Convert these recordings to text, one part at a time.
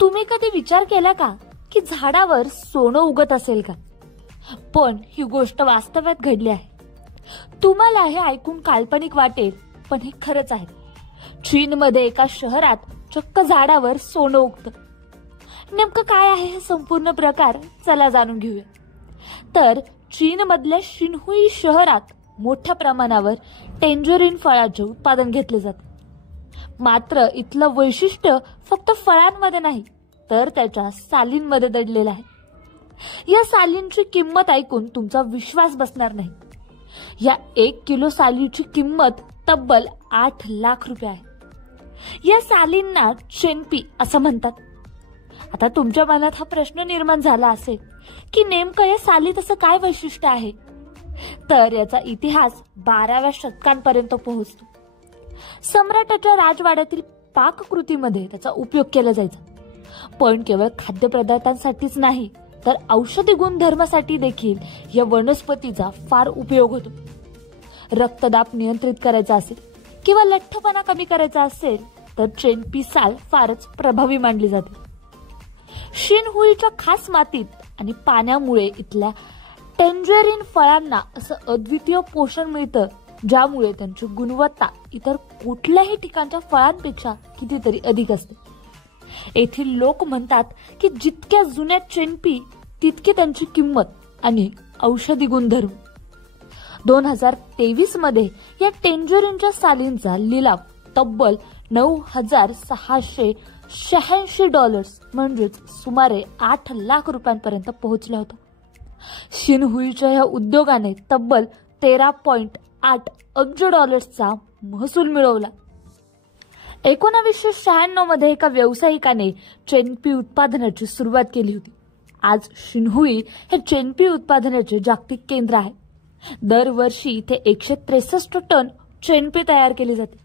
तुम्ही कधी विचार केला का की झाडावर सोनं उगत असेल का? पण ही गोष्ट वास्तवात घडली आहे. तुम्हाला हे ऐकून काल्पनिक वाटेल, पण हे खरंच आहे. चीनमध्ये एका शहरात चक्क झाडावर सोनं उगतं. नेमकं काय आहे हे संपूर्ण प्रकार, चला जाणून घेऊया. तर चीनमधल्या शिनहुई शहरात मोठ्या प्रमाणावर टेंजरीन फळाचे उत्पादन घेतले जाते. मात्र इथलं वैशिष्ट्य फक्त फळांमध्ये नाही, तर त्याच्या सालींमध्ये दडलेलं आहे. या सालींची किंमत ऐकून तुमचा विश्वास बसणार नाही. या 1 किलो सालीची किंमत तब्बल 8 लाख रुपये आहे. या सालींना चेनपी असं म्हणतात. आता तुमच्या मनात हा प्रश्न निर्माण झाला असेल की नेमकं या सालीत असं काय वैशिष्ट्य आहे? तर याचा इतिहास 12व्या शतकांपर्यंत पोहोचतो. सम्राटाच्या राजवाड्यातील पाककृतीमध्ये त्याचा उपयोग केला जायचा. पण केवळ खाद्यपदार्थांसाठीच नाही, तर औषधी गुणधर्मासाठी देखील या वनस्पतीचा फार उपयोग होतो. रक्तदाब नियंत्रित करायचा असेल किंवा लठ्ठपणा कमी करायचा असेल तर चेनपी साल फारच प्रभावी मानली जाते. शिनहुईच्या खास मातीत आणि पाण्यामुळे इथल्या टेंजरीन फळांना असं अद्वितीय पोषण मिळतं, ज्यामुळे त्यांची गुणवत्ता इतर कुठल्याही ठिकाणच्या फळांपेक्षा कितीतरी अधिक असते. येथील लोक म्हणतात की जितक्या जुन्या चेनपी तितकी त्यांची किंमत आणि औषधी गुणधर्म. 2023 मध्ये या टेंजरीनच्या सालींचा लिलाव तब्बल $9,686 म्हणजेच सुमारे 8 लाख रुपयांपर्यंत पोहोचला होता. शिनहुईच्या या उद्योगाने तब्बल $13.8 अब्ज महसूल मिळवला. 1996 मध्ये एका व्यावसायिकाने चेनपी उत्पादनाची सुरुवात केली होती. आज शिनहुई हे चेनपी उत्पादनाचे जागतिक केंद्र आहे. दरवर्षी इथे 163 टन चेनपी तयार केली जाते.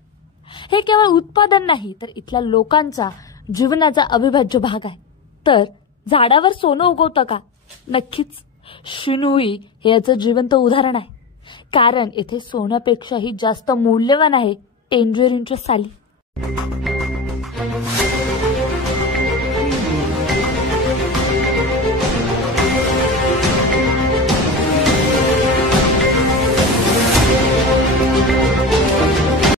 हे केवळ उत्पादन नाही, तर इथल्या लोकांचा जीवनाचा अविभाज्य भाग आहे. तर झाडावर सोनं उगवतं का? नक्कीच. शिनहुई हे याचं जिवंत उदाहरण आहे. कारण येथे सोन्यापेक्षाही जास्त मौल्यवान आहे टेंजरीनच्या साली.